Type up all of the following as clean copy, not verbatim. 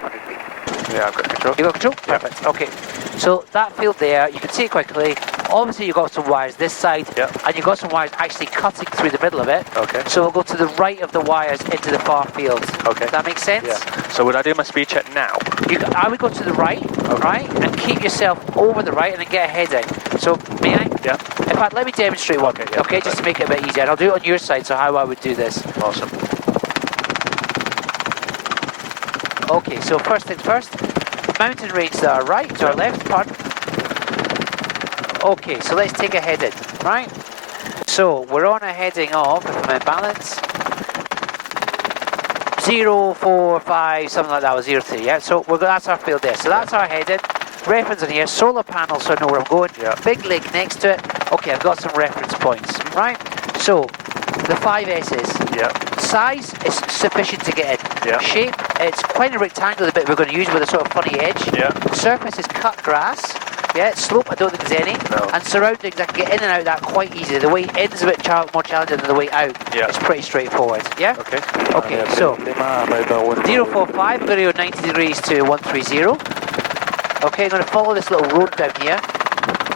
500 feet. Yeah, I've got control. You got control? Yeah. Perfect. Okay. So that field there, you can see it quite clearly. Obviously you've got some wires this side, and you've got some wires actually cutting through the middle of it. Okay. So we'll go to the right of the wires into the far field. Okay. Does that make sense? Yeah. So would I do my speed check now? I would go to the right, right, and keep yourself over the right and then get a heading. So, may I? Yeah. In fact, let me demonstrate one, okay, just to make it a bit easier. And I'll do it on your side, so how I would do this. Awesome. Okay, so first things first, mountain range to our right, to our left, pardon. Okay, so let's take a heading, right? So, we're on a heading of, if I'm in balance, 0, 4, 5, something like that, was 0, 3, yeah? So, that's our field there. So that's our heading. Reference in here, solar panel, so I know where I'm going. Yeah. Big lake next to it. Okay, I've got some reference points, right? So, the 5 S's. Yeah. Size is sufficient to get in. Yeah. Shape, it's quite a rectangular bit we're going to use with a sort of funny edge. Yeah. Surface is cut grass. Yeah, slope, I don't think there's any. No. And surroundings, I can get in and out of that quite easily. The way in is a bit more challenging than the way out. Yeah. It's pretty straightforward. Yeah? Okay. Okay, so 045, I'm going to go 90 degrees to 130. Okay, I'm going to follow this little road down here.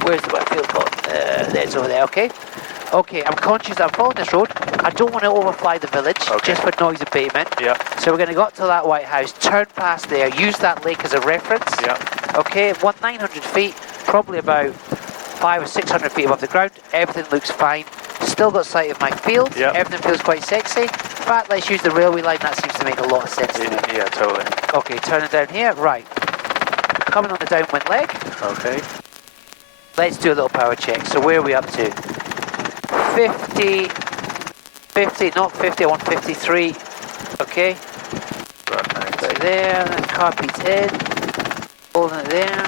Where's the wet field gone? It's over there, okay. Okay, I'm conscious that I'm following this road. I don't want to overfly the village, just for noise abatement. Yeah. So we're going to go up to that White House, turn past there, use that lake as a reference. Yeah. Okay, 900 feet, probably about 500 or 600 feet above the ground. Everything looks fine. Still got sight of my field. Yeah. Everything feels quite sexy. In fact, let's use the railway line. That seems to make a lot of sense to me. Yeah, totally. Okay, turning down here. Right. Coming on the downwind leg. Okay. Let's do a little power check. So where are we up to? 50, not 50, I want 53. Okay. Right, Right there, then carpet's in. Holding it there.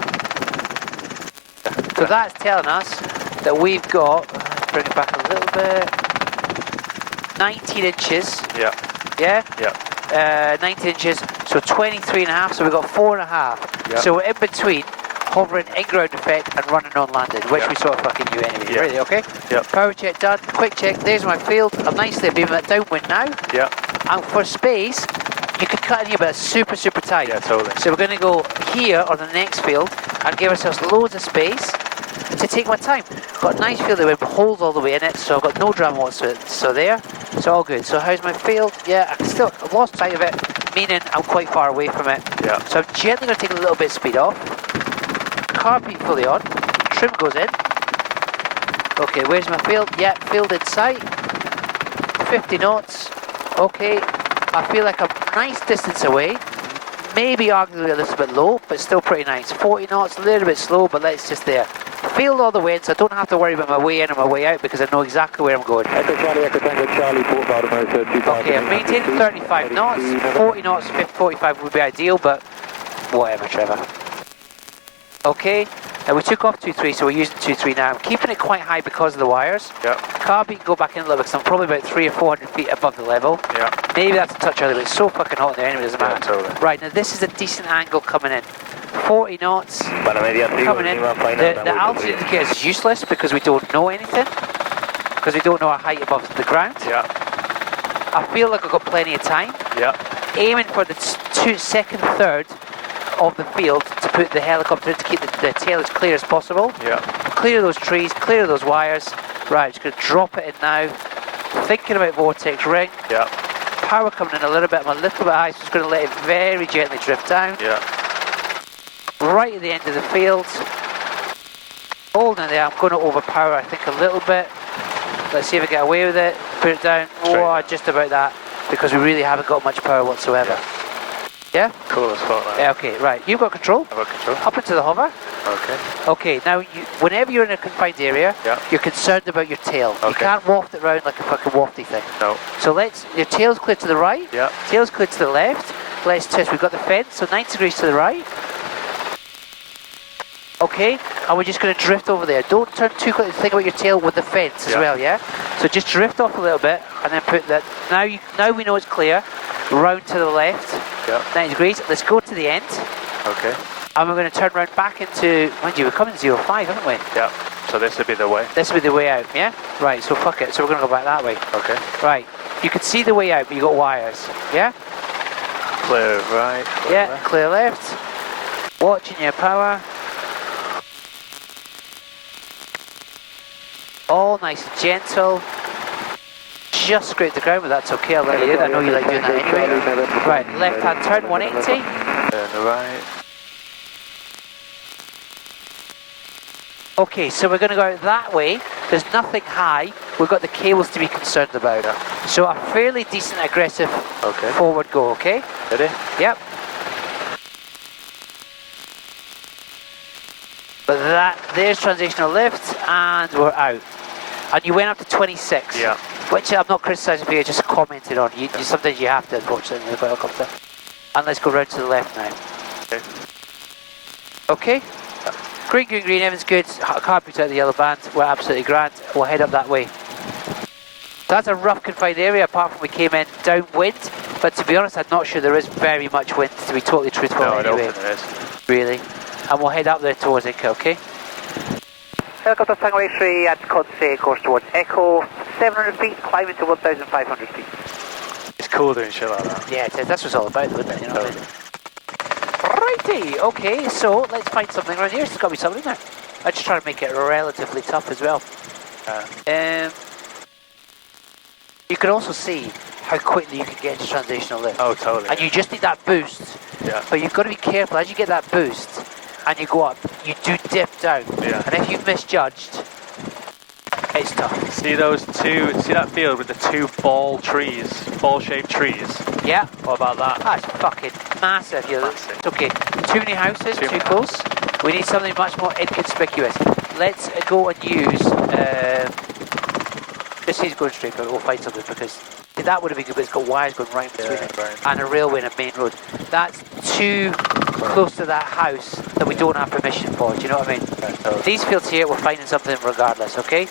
So that's telling us that we've got, let's bring it back a little bit, 19 inches. Yeah. Yeah? Yeah. 19 inches, so 23 and a half, so we've got 4.5. Yeah. So we're in between hovering in-ground effect and running on landing, which Yeah. we sort of fucking knew anyway. Yeah. Really, okay? Yeah. Power check done, quick check, there's my field. I'm nicely beaming it downwind now. Yeah. And for space, you could cut in here, but it's super, super tight. Yeah, totally. So we're going to go here on the next field and give ourselves loads of space to take my time. Got a nice field with holes all the way in it, so I've got no drama whatsoever. So there, it's all good. So how's my field? Yeah, I've lost sight of it, meaning I'm quite far away from it. Yeah. So I'm gently going to take a little bit of speed off. Carpet fully on. Trim goes in. Okay, where's my field? Yeah, field in sight. 50 knots. Okay, I feel like I'm a nice distance away. Maybe arguably a little bit low, but still pretty nice. 40 knots, a little bit slow, but let's just there. Field all the way in, so I don't have to worry about my way in and my way out because I know exactly where I'm going. Okay, I'm maintaining 35 knots. 40 knots, 50, 45 would be ideal, but whatever, Trevor. Okay, now we took off 2.3, so we're using 2.3 now. I'm keeping it quite high because of the wires. Yeah. Carbeat go back in a little bit because I'm probably about 300 or 400 feet above the level. Yeah. Maybe that's a touch early, but it's so fucking hot in there anyway, it doesn't matter. Yeah, totally. Right, now this is a decent angle coming in. 40 knots coming in. The altitude indicator is useless because we don't know anything. Because we don't know our height above the ground. Yeah. I feel like I've got plenty of time. Yeah. Aiming for the second third of the field to put the helicopter to keep the tail as clear as possible. Yeah. Clear those trees, clear those wires. Right, just going to drop it in now. Thinking about vortex ring. Yeah. Power coming in a little bit. I'm a little bit high, so just going to let it very gently drift down. Yeah. Right at the end of the field. Holding it there. I'm going to overpower, I think, a little bit. Let's see if I get away with it. Put it down. Oh, just about that. Because we really haven't got much power whatsoever. Yeah? Cool as fuck, man. Yeah, okay, right. You've got control. I've got control. Up into the hover. Okay. Okay, now, whenever you're in a confined area, you're concerned about your tail. You can't waft it around like a fucking wafty thing. No. So your tail's clear to the right. Yeah. Tail's clear to the left. Let's test. We've got the fence, so 90 degrees to the right. Okay, and we're just going to drift over there. Don't turn too quickly. Think about your tail with the fence as well, yeah? So just drift off a little bit, and then put that. Now we know it's clear. Round to the left. Yeah. 90 degrees. Let's go to the end. Okay. And we're going to turn around back into, mind you, we're coming 05, haven't we? Yeah. So this would be the way. This will be the way out, yeah? Right, so fuck it. So we're going to go back that way. Okay. Right. You can see the way out, but you've got wires, yeah? Clear right. Clear Yeah, left. clear left. Watching your power. All nice and gentle. Just scrape the ground, but that's okay. I'll let you do. I know you like doing that anyway. Right, left hand turn 180. Turn the right. Okay, so we're going to go out that way. There's nothing high. We've got the cables to be concerned about. So a fairly decent, aggressive forward go, okay? Ready? Yep. But there's transitional lift, and we're out. And you went up to 26. Yeah. Which I'm not criticising for you, just commented on. Sometimes you have to, unfortunately, in the helicopter. And let's go round to the left now. Okay? Green, green, green, everything's good. Can't put out the yellow band. We're absolutely grand. We'll head up that way. That's a rough confined area, apart from we came in downwind. But to be honest, I'm not sure there is very much wind, to be totally truthful. No, I don't anyway. think there is. Really. And we'll head up there towards Echo, okay? Helicopter Tango 3 at Consay, course towards Echo, 700 feet, climbing to 1,500 feet. It's cool doing shit like that. Yeah, that's what it's all about, isn't it? You know what I mean? Righty, okay, so let's find something around here. There's got to be something there. I'm just trying to make it relatively tough as well. You can also see how quickly you can get into transitional lift. Oh, totally. And you just need that boost. Yeah. But you've got to be careful as you get that boost and you go up, you do dip down. Yeah. And if you've misjudged, it's tough. See that field with the two ball-shaped trees? Yeah. What about that? That's fucking massive. Yeah, Massive. It's okay. Too many houses, too many close. We need something much more inconspicuous. Let's go and use. This is going straight, but we'll find something because that would have been good, but it's got wires going right between it right. and a railway and a main road. That's too close to that house that we don't have permission for. Do you know what I mean? Totally. These fields here, we're finding something regardless. Okay.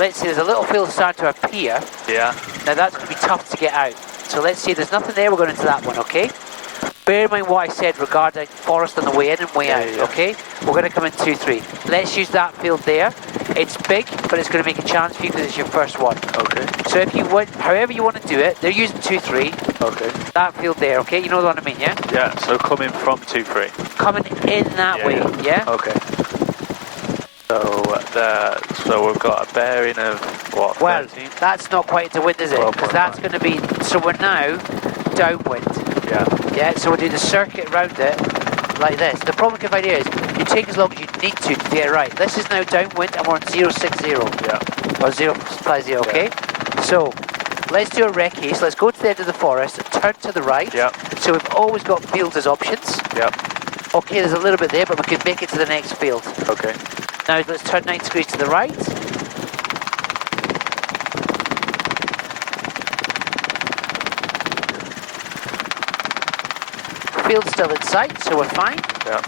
Let's see. There's a little field starting to appear. Yeah. Now that's going to be tough to get out. So let's see, there's nothing there, we're going into that one, okay? Bear in mind what I said regarding forest on the way in and way out, okay? We're going to come in 2-3. Let's use that field there. It's big, but it's going to make a challenge for you because it's your first one. Okay. So if you want, however you want to do it, they're using 2-3. Okay. That field there, okay? You know what I mean, yeah? Yeah, so coming from 2-3. Coming in that way, yeah? Okay. So we've got a bearing of what? Well, 13? that's not quite into wind, is it? Because that's going to be, so we're now downwind. Yeah. Yeah, so we'll do the circuit around it like this. The problem with idea is you take as long as you need to get it right. This is now downwind and we're on 060. Yeah. Or 050, okay? So let's do a recce. So let's go to the end of the forest, turn to the right. Yeah. So we've always got fields as options. Yeah. Okay, there's a little bit there, but we can make it to the next field. Okay. Now let's turn 90 degrees to the right. Field's still in sight, so we're fine. Yeah.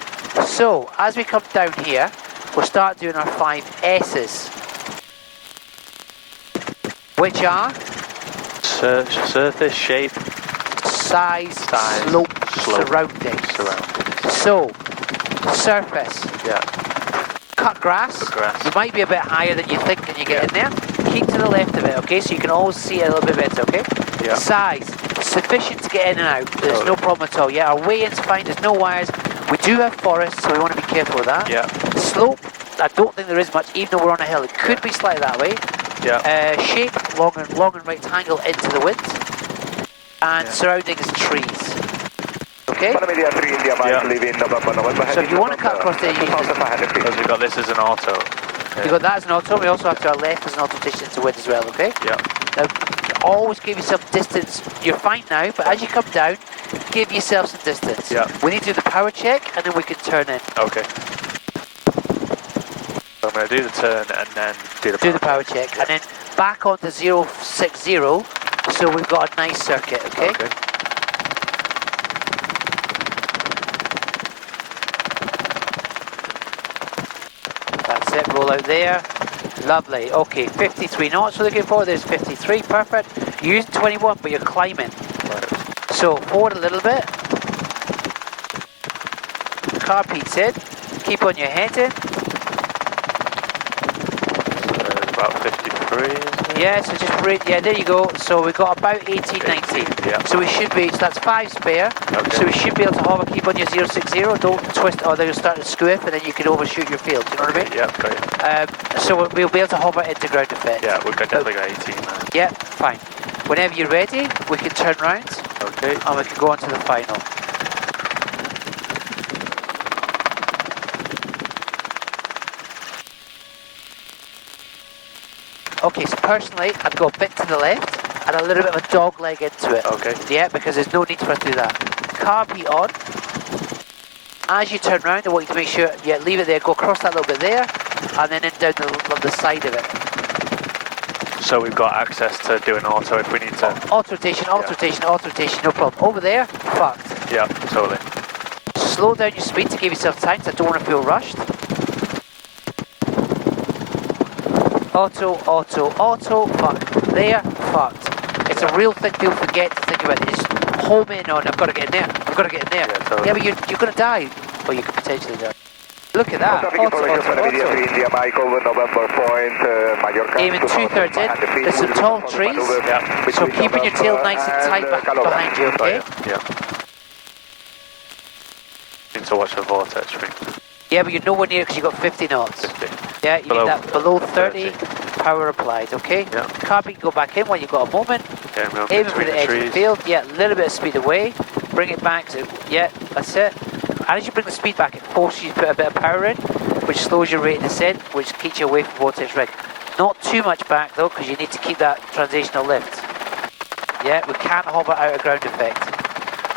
So, as we come down here, we'll start doing our 5 S's. Which are? Surface, shape, Size, slope, surroundings. So, surface. Yeah. Cut grass. You might be a bit higher than you think when you get in there. Keep to the left of it, okay? So you can always see it a little bit better, okay? Yeah. Size, sufficient to get in and out. There's no problem at all. Yeah, our way in's fine. There's no wires. We do have forests, so we want to be careful with that. Yeah. Slope, I don't think there is much, even though we're on a hill. It could be slightly that way. Yeah. Shape, long and right angle into the wind. And surrounding is trees. Okay? So if you want to cut across there, you Because we've got this as an auto. You've got that as an auto. We also have to our left as an auto distance to wind as well, okay? Yeah. Now, always give yourself distance. You're fine now, but as you come down, give yourself some distance. Yeah. We need to do the power check, and then we can turn in. Okay. So I'm going to do the turn and then Do the power check, and then back onto 060, so we've got a nice circuit, okay? Okay. That's it, roll out there. Lovely. Okay, 53 knots we're looking for. There's 53, perfect. You're using 21, but you're climbing. Right. So forward a little bit. Car peats in. Keep on your head in. about 53, isn't it? Yeah, so just yeah, there you go. So we've got about 18, 19. Yeah. So we should be, so that's 5 spare. Okay. So we should be able to hover, keep on your 060. Don't twist, or they'll start to squiff, and then you can overshoot your field. Do you know what I mean? Yeah, got you. So we'll be able to hover into ground effect. Yeah, we've definitely got 18 now. Yeah, fine. Whenever you're ready, we can turn round Okay. and we can go on to the final. Okay, so personally, I'd go a bit to the left and a little bit of a dog leg into it. Okay. Yeah, because there's no need for us to do that. Carb heat on. As you turn around, I want you to make sure, yeah, leave it there, go across that little bit there, and then in down the side of it. So we've got access to do an auto if we need to. Auto rotation, auto rotation, auto rotation, no problem. Over there, fucked. Yeah, totally. Slow down your speed to give yourself time, so I don't want to feel rushed. Auto, auto, auto, fuck. There, fucked. It's a real thing people forget to think about. They just home in on, I've got to get in there, I've got to get in there. Yeah, totally. Yeah, but you're going to die. Well, you could potentially die. Look at that. Auto, auto, auto. India Michael, November point, Mallorca. Aiming 2/3 in. There's some tall trees, Yeah. so keeping your tail nice and tight back behind you, okay? Yeah. Need to watch the vortex ring. Yeah, but you're nowhere near because you've got 50 knots. 50. Yeah, you need that below 30, power applied, okay? Yeah. Carb, you can go back in while you've got a moment. Yeah, we'll Aiming for between the edge of the trees. field. Yeah, a little bit of speed away. Bring it back to, yeah, that's it. And as you bring the speed back, it forces you to put a bit of power in, which slows your rate of descent, which keeps you away from vortex rig. Not too much back though, because you need to keep that transitional lift. Yeah, we can't hover out of ground effect.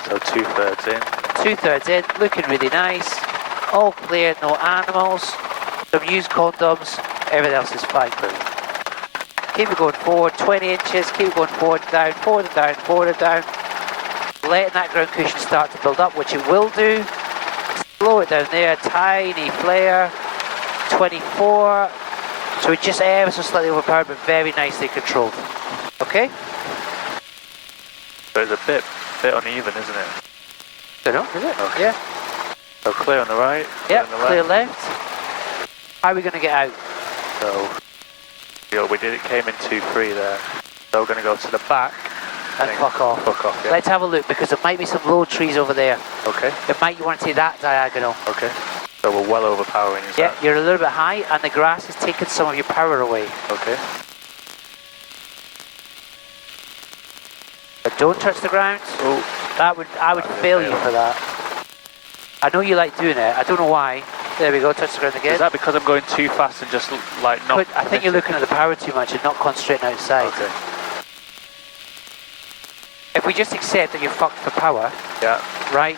So 2/3 in. 2/3 in, looking really nice. All clear, no animals. Some used condoms, everything else is fine. Keep it going forward, 20 inches, keep it going forward and down, forward and down, forward and down. Letting that ground cushion start to build up, which it will do. Slow it down there, tiny flare, 24. So it's just ever so slightly overpowered, but very nicely controlled. Okay? But it's a bit uneven, isn't it? Don't know, is it? Okay. Yeah. So clear on the right, clear Yep, on the clear left. left. How are we going to get out? So, it came in 2-3 there. So we're going to go to the back. And fuck off. Fuck off, yeah. Let's have a look, because there might be some low trees over there. Okay, It might you want to take that diagonal. okay. So we're well overpowering, is Yeah, that? you're a little bit high, and the grass is taking some of your power away. Okay. But don't touch the ground. Oh, I would fail you for that. I know you like doing it. I don't know why. There we go. Touch the ground again. is that because I'm going too fast and just like not... I think you're looking at the power too much and not concentrating outside. Okay, If we just accept that you're fucked for power, yeah, right?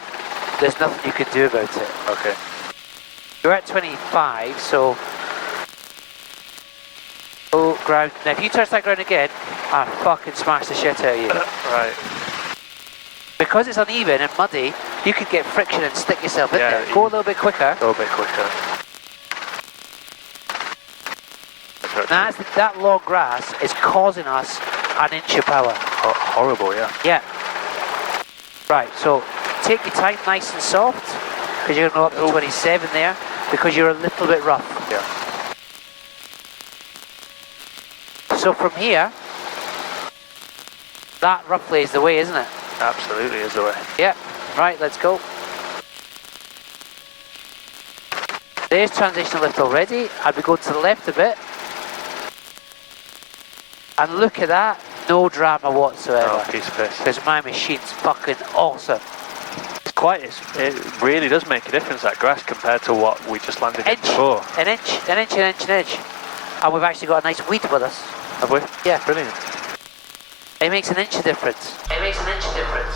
There's nothing you can do about it. okay. You're at 25, so... Oh, ground. Now, if you touch that ground again, I fucking smash the shit out of you. Right. Because it's uneven and muddy, you could get friction and stick yourself in Yeah, there. Go a little bit quicker. Go a bit quicker. That long grass is causing us an inch of power. Horrible, yeah. Yeah. Right, so take your time nice and soft, because you're going to go up to 27 there, because you're a little bit rough. Yeah. So from here, that roughly is the way, isn't it? Absolutely is the way. Yeah. Right, let's go. There's transitional lift already. I'll be going to the left a bit. And look at that, no drama whatsoever. Oh, piece of piss. Because my machine's fucking awesome. It really does make a difference, that grass, compared to what we just landed in before. An inch, an inch, an inch, an inch. And we've actually got a nice weed with us. Have we? Yeah. Brilliant. It makes an inch of difference. It makes an inch of difference.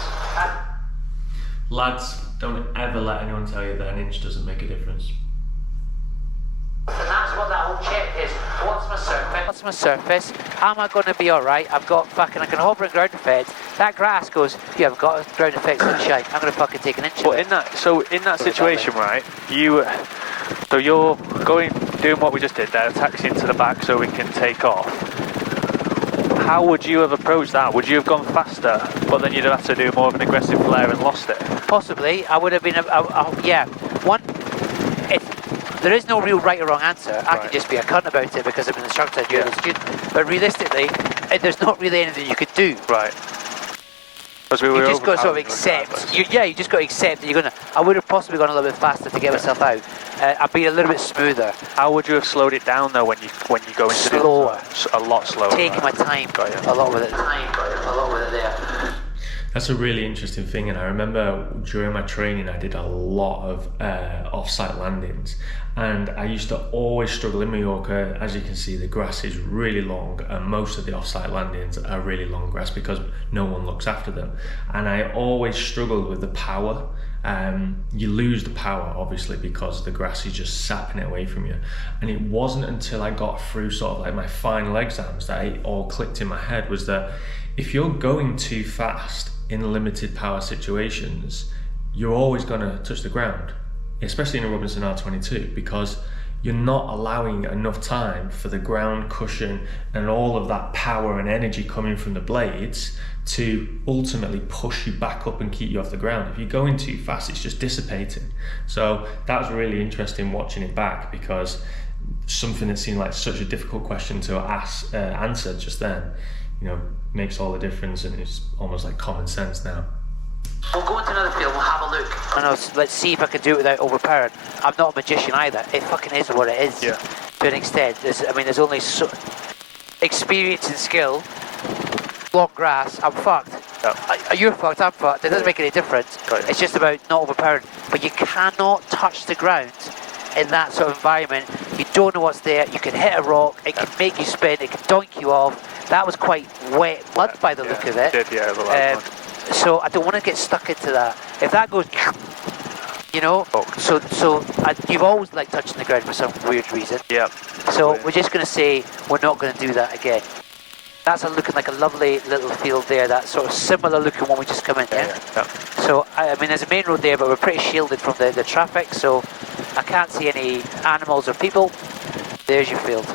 Lads, don't ever let anyone tell you that an inch doesn't make a difference. And that's what that whole check is. What's my surface? What's my surface? Am I going to be alright? I've got fucking, I can hover in ground effect. That grass goes, you haven't got a ground effect sunshine. I'm going to fucking take an inch of it. In that situation, right, you're doing what we just did there, taxiing to the back so we can take off. How would you have approached that? Would you have gone faster, but then you'd have to do more of an aggressive flare and lost it? Possibly. I would have been, yeah. there is no real right or wrong answer. I can Right. just be a cunt about it because I'm an instructor and you're Yeah. the student. But realistically, there's not really anything you could do. Right. Because we were You just got to sort of overpowering accept. regardless. You just got to accept that you're gonna. I would have possibly gone a little bit faster to get myself out. I'd be a little bit smoother, How would you have slowed it down though when you go into Slower. a lot slower? taking my time Got you. a lot with it. A lot with it there. That's a really interesting thing, and I remember during my training I did a lot of off-site landings, and I used to always struggle in Mallorca. As you can see, the grass is really long, and most of the off-site landings are really long grass because no one looks after them, and I always struggled with the power. You lose the power obviously because the grass is just sapping it away from you, and it wasn't until I got through sort of like my final exams that it all clicked in my head, was that if you're going too fast in limited power situations, you're always going to touch the ground, especially in a Robinson R22, because you're not allowing enough time for the ground cushion and all of that power and energy coming from the blades to ultimately push you back up and keep you off the ground. If you're going too fast, it's just dissipating. So that was really interesting watching it back, because something that seemed like such a difficult question to answer just then, you know, makes all the difference, and it's almost like common sense now. We'll go into another field, we'll have a look. And let's see if I can do it without overpowering. I'm not a magician either. It fucking is what it is. Yeah. To an extent. There's only experience and skill. Long grass, I'm fucked. You're fucked, I'm fucked. It doesn't make any difference. Got it. It's just about not overpowering. But you cannot touch the ground in that sort of environment. You don't know what's there. You can hit a rock, it can make you spin, it can doink you off. That was quite wet mud by the look of it. Did, yeah, the last one. So I don't want to get stuck into that. If that goes, you know, you've always liked touching the ground for some weird reason. Yeah. So we're just going to say we're not going to do that again. That's looking like a lovely little field there. That sort of similar looking one we just come in. Yeah. So I mean, there's a main road there, but we're pretty shielded from the traffic, so I can't see any animals or people. There's your field.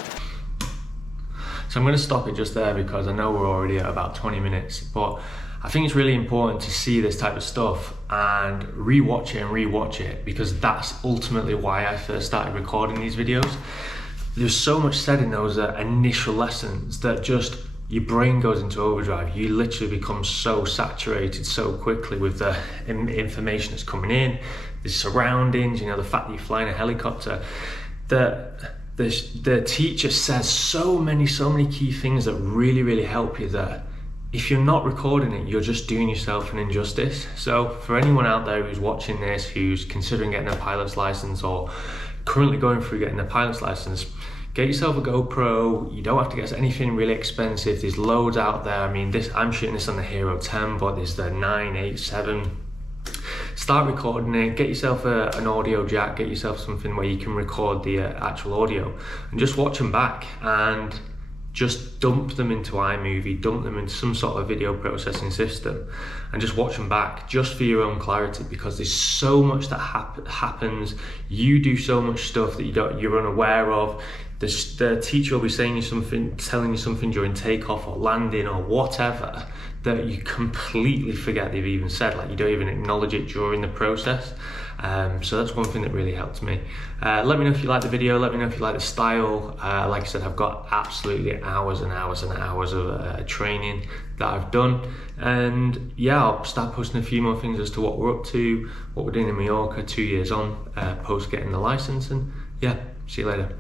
So I'm going to stop it just there because I know we're already at about 20 minutes, but I think it's really important to see this type of stuff and rewatch it, because that's ultimately why I first started recording these videos. There's so much said in those initial lessons that just your brain goes into overdrive. You literally become so saturated so quickly with the information that's coming in, the surroundings, you know, the fact that you're flying a helicopter, that the teacher says so many key things that really help you, that if you're not recording it, you're just doing yourself an injustice. So for anyone out there who's watching this, who's considering getting a pilot's license or currently going through getting a pilot's license, get yourself a GoPro. You don't have to get anything really expensive. There's loads out there. I mean, I'm shooting this on the Hero 10, but there's the 9, 8, 7. Start recording it, get yourself an audio jack, get yourself something where you can record the actual audio, and just watch them back, and just dump them into iMovie, dump them into some sort of video processing system, and just watch them back just for your own clarity, because there's so much that happens. You do so much stuff that you're unaware of. The teacher will be telling you something during takeoff or landing or whatever that you completely forget they've even said, like you don't even acknowledge it during the process. So that's one thing that really helped me. Let me know if you like the video, let me know if you like the style. Like I said, I've got absolutely hours and hours and hours of training that I've done, and yeah, I'll start posting a few more things as to what we're up to, what we're doing in Mallorca 2 years on, post getting the license, and yeah, see you later.